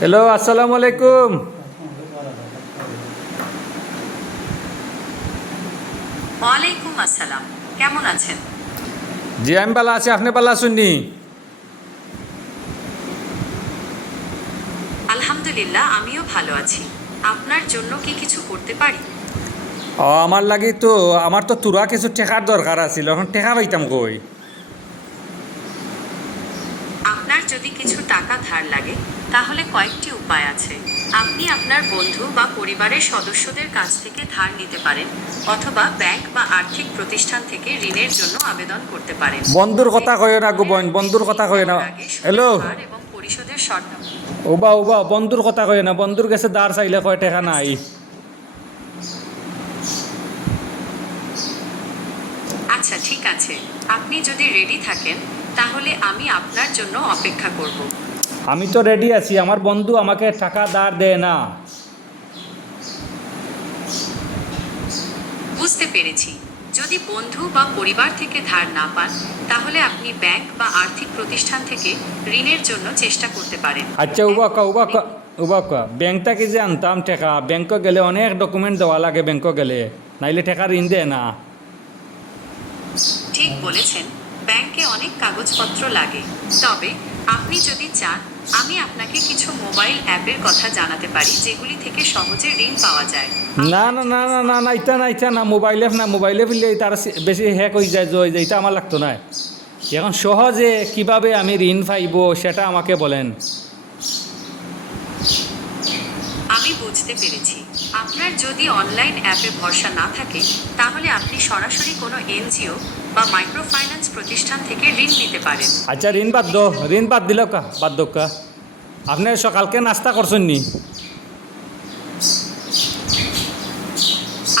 Hello আসসালামু আলাইকুম ওয়ালাইকুম আসসালাম। কেমন আছেন? জি আমি ভালো আছি। আপনি ভালো আছেননি আলহামদুলিল্লাহ আমিও ভালো আছি। আপনার জন্য কি কিছু করতে পারি? ও আমার লাগি তো আমার তো তুরা কিছু টেকার দরকার আছিল। এখন টেকা পাইতাম কই? আপনার যদি কিছু টাকা ধার লাগে তাহলে কয়েকটি উপায় আছে। আপনি আপনার বন্ধু বা পরিবারের সদস্যদের কাছ থেকে ধার নিতে পারেন অথবা ব্যাংক বা আর্থিক প্রতিষ্ঠান থেকে ঋণের জন্য আবেদন করতে পারেন। বন্ধুর কথা কয় না গো বোন বন্ধুর কথা কয় না। হ্যালো। এবং পরিশোধের শর্ত ওবা ওবা বন্ধুর কথা কয় না। বন্ধুর কাছে দাঁড় চাইলে কয় টাকা নাই। আচ্ছা ঠিক আছে। আপনি যদি রেডি থাকেন তাহলে আমি আপনার জন্য অপেক্ষা করব। আমি তো রেডি আছি আমার বন্ধু আমাকে টাকা দাঁড় দেয় না। বুঝতে পেরেছি। যদি বন্ধু বা পরিবার থেকে ধার না পান তাহলে আপনি ব্যাংক বা আর্থিক প্রতিষ্ঠান থেকে ঋণের জন্য চেষ্টা করতে পারেন। আচ্ছা উবাকা উবাকা উবাকা উবা ব্যাংকটা কি যে আনতাম টেকা? ব্যাংকে গেলে অনেক ডকুমেন্ট দেওয়া লাগে ব্যাংকে গেলে নাইলে টাকা ঋণ দেয় না। ঠিক বলেছেন ব্যাংকে অনেক কাগজপত্র লাগে। তবে আপনি যদি চান আমি আপনাকে কিছু মোবাইল অ্যাপের কথা জানাতে পারি যেগুলি থেকে সহজে ঋণ পাওয়া যায়। না না না না না না ইটা না ইটা না মোবাইলে না মোবাইলে ফিরলে তার বেশি হ্যাক হয়ে যায় জয় যায় এটা আমার লাগতো না। এখন সহজে কীভাবে আমি ঋণ পাইব সেটা আমাকে বলেন। আমি বুঝতে পেরেছি। আপনার যদি অনলাইন অ্যাপে ভরসা না থাকে তাহলে আপনি সরাসরি কোনো এনজিও বা মাইক্রো ফাইন্যান্স প্রতিষ্ঠান থেকে ঋণ নিতে পারেন। আচ্ছা ঋণ বাদ দো ঋণ বাদ দিল কা? বাদ দো কা? আপনি সকালকে নাস্তা করছেন নি?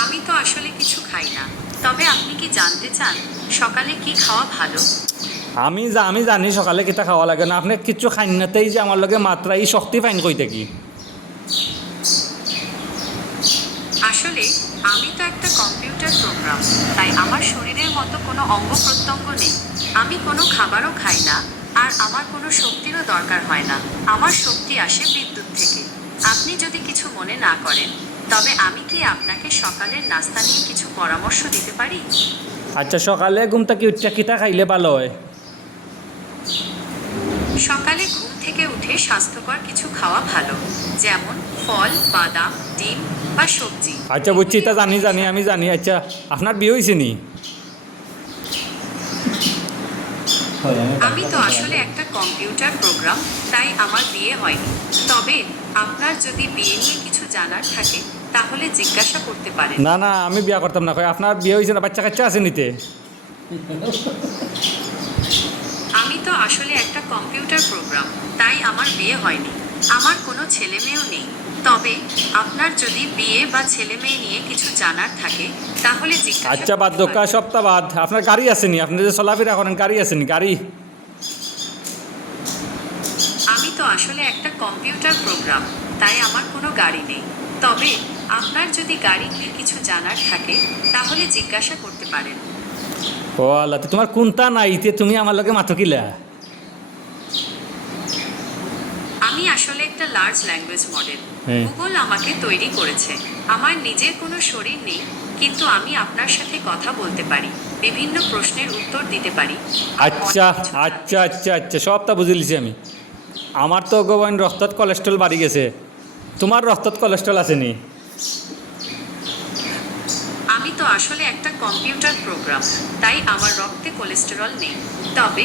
আমি তো আসলে কিছু খাই না। তবে আপনি কি জানতে চান সকালে কি খাওয়া ভালো? আমি আমি জানি সকালে কিতা খাওয়া লাগে না। আপনি কিচ্ছু খাইনাতেই যে আমার লগে মাত্রা এই শক্তি ফাইন কই থাকি আসলে আমি তো একটা কম্পিউটার প্রোগ্রাম তাই আমার শরীরের মতো কোনো অঙ্গ প্রত্যঙ্গ নেই। আমি কোনো খাবারও খাই না আর আমার কোনো শক্তিরও দরকার হয় না। আমার শক্তি আসে বিদ্যুৎ থেকে। আপনি যদি কিছু মনে না করেন তবে আমি কি আপনাকে সকালের নাস্তা নিয়ে কিছু পরামর্শ দিতে পারি? আচ্ছা সকালে ঘুম থেকে উঠটা কিতা খাইলে ভালো হয়? সকালে ঘুম থেকে স্বাস্থ্যকর কিছু খাওয়া ভালো যেমন ফল বাদাম ডিম বা সবজি। আচ্ছা বুঝছি তা জানি জানি আমি জানি। আচ্ছা আপনার বিয়ে হয়েছে নি? আমি তো আসলে একটা কম্পিউটার প্রোগ্রাম তাই আমার বিয়ে হয়নি। তবে আপনার যদি বিয়ে নিয়ে কিছু জানার থাকে তাহলে জিজ্ঞাসা করতে পারেন। না না আমি বিয়া করতাম না। আপনার বিয়ে হয়েছে না? বাচ্চা কাচ্চা আছে নিতে? আমি তো আসলে একটা কম্পিউটার প্রোগ্রাম তাই আমার বিয়ে হয়নি। আমার কোনো ছেলে মেয়েও নেই। তবে আপনার যদি বিয়ে বা ছেলে মেয়ে নিয়ে কিছু জানার থাকে তাহলে আচ্ছা বাদ দোকা সপ্তাহ বাদ? আপনার গাড়ি আসেনি আপনি যে চলাফেরা করেন গাড়ি আসেনি গাড়ি। আমি তো আসলে একটা কম্পিউটার প্রোগ্রাম তাই আমার কোনো গাড়ি নেই। তবে আপনার যদি গাড়ি নিয়ে কিছু জানার থাকে তাহলে জিজ্ঞাসা করতে পারেন। ও আল্লাহ তোমার কোনটা নাই তে তুমি আমার লগে মাথো কিলা? আমি আসলে একটা লার্জ ল্যাঙ্গুয়েজ মডেল। গুগল আমাকে তৈরি করেছে। আমার নিজের কোনো শরীর নেই কিন্তু আমি আপনার সাথে কথা বলতে পারি বিভিন্ন প্রশ্নের উত্তর দিতে পারি। আচ্ছা আচ্ছা আচ্ছা আচ্ছা সবটা বুঝিলিছি আমি। আমার তো গোবাইন রক্তত কোলেস্ট্রল বাড়ি গেছে। তোমার রক্তত কোলেস্ট্রল আসেনি তো আসলে একটা কম্পিউটার প্রোগ্রাম, তাই আমার রক্তে কোলেস্টেরল নেই। তবে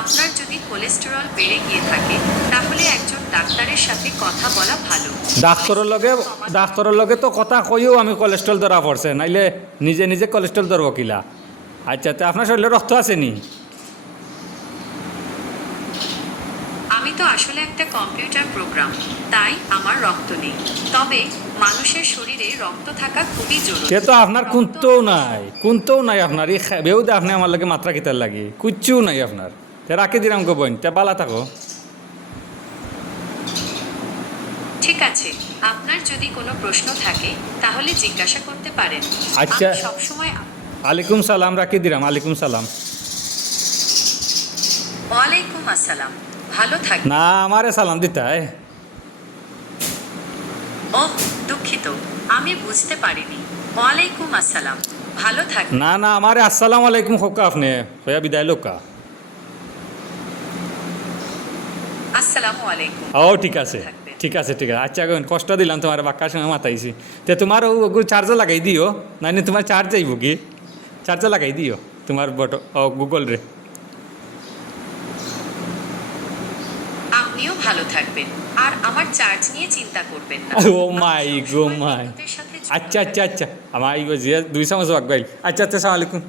আপনার যদি কোলেস্টেরল বেড়ে গিয়ে থাকে, তাহলে একজন ডাক্তারের সাথে কথা বলা ভালো। ডাক্তারের লগে ডাক্তারের লগে তো কথা কইও আমি কোলেস্ট্রল ধরা পড়ছে, নাইলে নিজে নিজে কোলেস্ট্রল ধরবো কিলা। আচ্ছা তো আপনার শরীরে রক্ত আসেনি আমি তো আসলে একটা কম্পিউটার প্রোগ্রাম তাই আমার রক্ত নেই। তবে মানুষের শরীরে রক্ত থাকা খুবই জরুরি। সে তো আপনার কুন্তও নাই কুন্তও নাই আপনার। এই বেউ দে আপনি আমার লাগে মাত্রা কিতার লাগে। কুচ্ছুও নাই আপনার। তে রাখি দিলাম গো বোন তে বালা থাকো। ঠিক আছে আপনার যদি কোনো প্রশ্ন থাকে তাহলে জিজ্ঞাসা করতে পারেন। আচ্ছা। আমি সবসময় আলাইকুম সালাম রাখি দিলাম আলাইকুম সালাম। ওয়ালাইকুম আসসালাম। ভালো থাকবেন না আমারে সালাম দিতাই ওহ দুঃখিত আমি বুঝতে পারিনি। ওয়ালাইকুম আসসালাম ভালো থাক। না না আমারে আসসালামু আলাইকুম হোকা আপনি হইয়া বিদায় লোকা। আসসালামু আলাইকুম। ও ঠিক আছে ঠিক আছে ঠিক আছে। আচ্ছা এখন কষ্ট দিলাম তোমার বাক্কার সঙ্গে মাতাইছি। তে তোমার ও চার্জার লাগাই দিও না তোমার চার্জ যাইব কি? চার্জার লাগাই দিও তোমার বটো ও গুগল রে। আপনিও ভালো থাকবেন। আর আমার চার্জ নিয়ে চিন্তা করবেন না। ও মাই গো মাই। যুক্ত আচ্ছা আচ্ছা আচ্ছা। আমার দুই সমস্যা আচ্ছা আচ্ছা সালাম আলাইকুম।